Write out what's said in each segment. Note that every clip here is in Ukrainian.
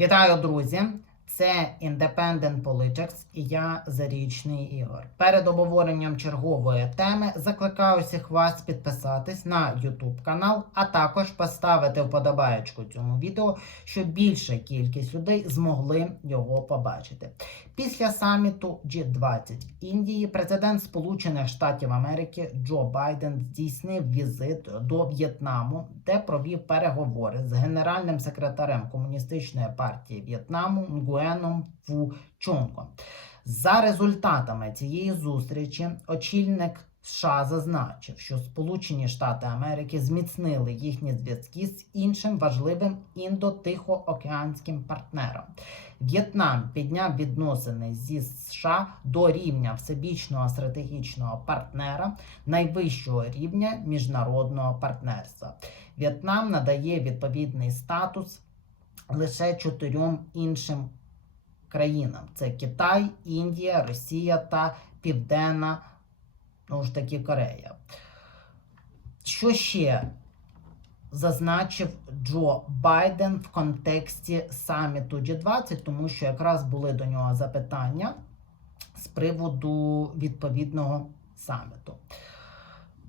Вітаю, друзі! Це Independent Politics і я Зарічний Ігор. Перед обговоренням чергової теми закликаю всіх вас підписатись на YouTube канал, а також поставити вподобаєчку цьому відео, щоб більша кількість людей змогли його побачити. Після саміту G20 в Індії президент Сполучених Штатів Америки Джо Байден здійснив візит до В'єтнаму, де провів переговори з генеральним секретарем комуністичної партії В'єтнаму Нгуеном Фу Чонго. За результатами цієї зустрічі очільник США зазначив, що Сполучені Штати Америки зміцнили їхні зв'язки з іншим важливим індо-тихоокеанським партнером. В'єтнам підняв відносини зі США до рівня всебічного стратегічного партнера найвищого рівня міжнародного партнерства. В'єтнам надає відповідний статус лише чотирьом іншим країнам: це Китай, Індія, Росія та Південна ну ж таки Корея. Що ще зазначив Джо Байден в контексті саміту G20, тому що якраз були до нього запитання з приводу відповідного саміту.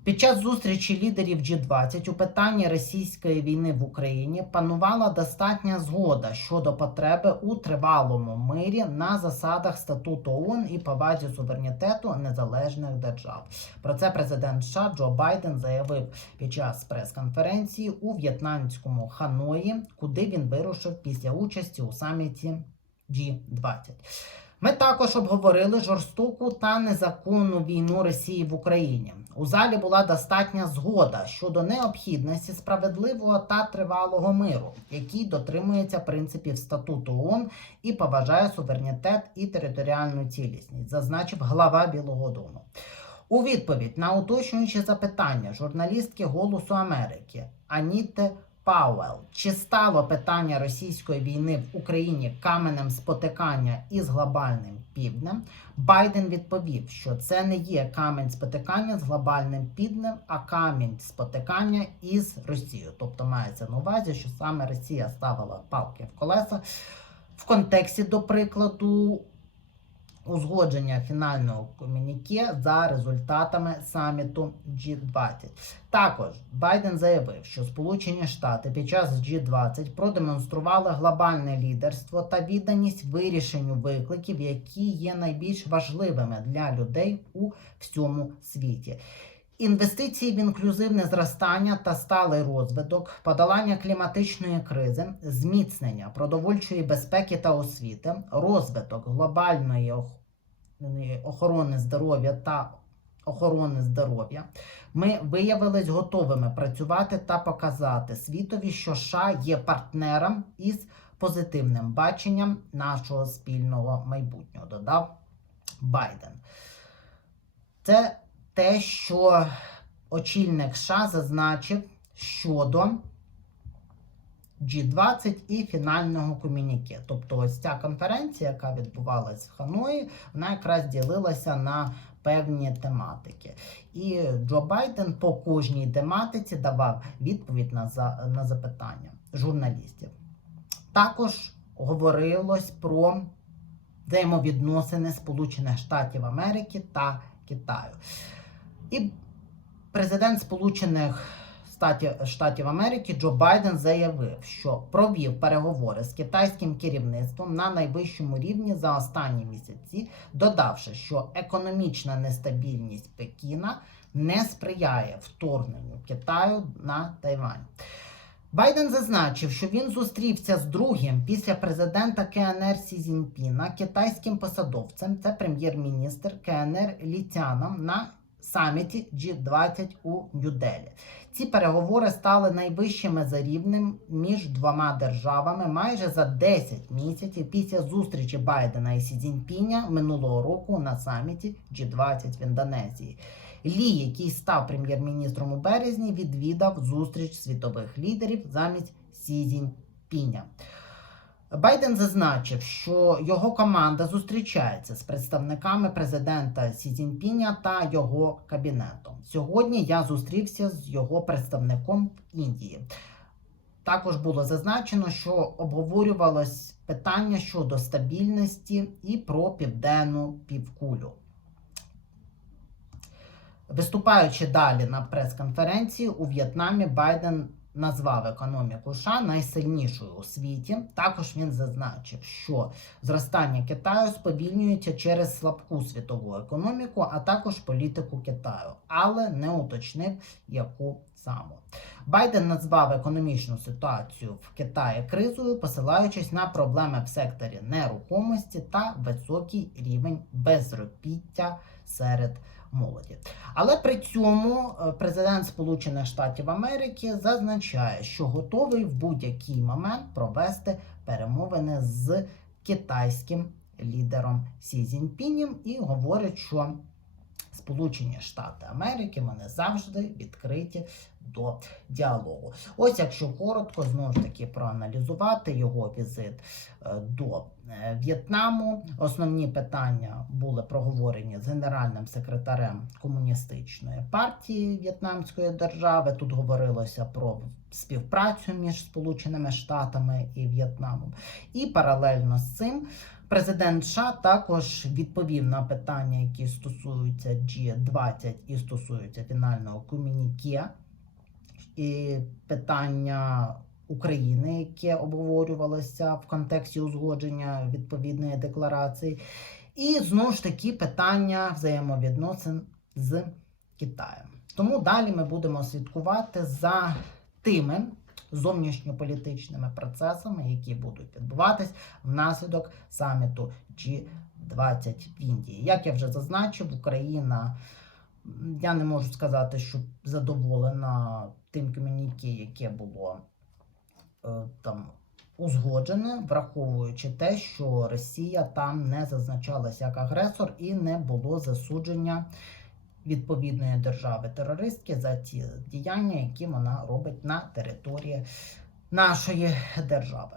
Під час зустрічі лідерів G20 у питанні російської війни в Україні панувала достатня згода щодо потреби у тривалому мирі на засадах статуту ООН і повазі суверенітету незалежних держав. Про це президент США Джо Байден заявив під час прес-конференції у в'єтнамському Ханої, куди він вирушив після участі у саміті G20. Ми також обговорили жорстоку та незаконну війну Росії в Україні. У залі була достатня згода щодо необхідності справедливого та тривалого миру, який дотримується принципів статуту ООН і поважає суверенітет і територіальну цілісність, зазначив глава Білого Дому. У відповідь на уточнюючі запитання журналістки Голосу Америки Аніти Пауел, чи стало питання російської війни в Україні каменем спотикання із глобальним півднем, Байден відповів, що це не є камінь спотикання з глобальним півднем, а камінь спотикання із Росією. Тобто мається на увазі, що саме Росія ставила палки в колеса в контексті, до прикладу, узгодження фінального комюніке за результатами саміту G20. Також Байден заявив, що Сполучені Штати під час G20 продемонстрували глобальне лідерство та відданість вирішенню викликів, які є найбільш важливими для людей у всьому світі. Інвестиції в інклюзивне зростання та сталий розвиток, подолання кліматичної кризи, зміцнення продовольчої безпеки та освіти, розвиток глобальної охорони здоров'я та охорони здоров'я. Ми виявились готовими працювати та показати світові, що США є партнером із позитивним баченням нашого спільного майбутнього, додав Байден. Це те, що очільник США зазначив щодо G20 і фінального комюніке. Тобто, ось ця конференція, яка відбувалась в Ханої, вона якраз ділилася на певні тематики. І Джо Байден по кожній тематиці давав відповідь на, за, на запитання журналістів. Також говорилось про взаємовідносини Сполучених Штатів Америки та Китаю. І президент Сполучених Штатів, Америки Джо Байден заявив, що провів переговори з китайським керівництвом на найвищому рівні за останні місяці, додавши, що економічна нестабільність Пекіна не сприяє вторгненню Китаю на Тайвань. Байден зазначив, що він зустрівся з другим після президента КНР Сі Цзіньпіна китайським посадовцем, це прем'єр-міністр КНР Ліцяном на саміті G20 у Нью-Делі. Ці переговори стали найвищими за рівнем між двома державами майже за 10 місяців після зустрічі Байдена і Сі Цзіньпіня минулого року на саміті G20 в Індонезії. Лі, який став прем'єр-міністром у березні, відвідав зустріч світових лідерів замість Сі Цзіньпіня. Байден зазначив, що його команда зустрічається з представниками президента Сі Цзіньпіня та його кабінетом. Сьогодні я зустрівся з його представником в Індії. також було зазначено, що обговорювалось питання щодо стабільності і про південну півкулю. Виступаючи далі на прес-конференції у В'єтнамі, Байден назвав економіку США найсильнішою у світі. Також він зазначив, що зростання Китаю сповільнюється через слабку світову економіку, а також політику Китаю, але не уточнив, яку саме. Байден назвав економічну ситуацію в Китаї кризою, посилаючись на проблеми в секторі нерухомості та високий рівень безробіття серед молоді. Але при цьому е, президент Сполучених Штатів Америки зазначає, що готовий в будь-який момент провести перемовини з китайським лідером Сі Цзіньпінем і говорить, що Сполучені Штати Америки вони завжди відкриті до діалогу. Ось, якщо коротко, знову ж таки проаналізувати його візит е, до е, В'єтнаму. Основні питання були проговорені з генеральним секретарем комуністичної партії В'єтнамської держави. Тут говорилося про співпрацю між Сполученими Штатами і В'єтнамом. І паралельно з цим. Президент США також відповів на питання, які стосуються G20 і стосуються фінального комюніке, і питання України, яке обговорювалося в контексті узгодження відповідної декларації, і знову ж таки питання взаємовідносин з Китаєм. Тому далі ми будемо слідкувати за тими зовнішньополітичними процесами, які будуть відбуватись внаслідок саміту G20 в Індії. Як я вже зазначив, Україна. Я не можу сказати, що задоволена тим комюніке, яке було е, там узгоджене, враховуючи те, що Росія там не зазначалась як агресор і не було засудження відповідної держави-терористки за ті діяння, які вона робить на території нашої держави.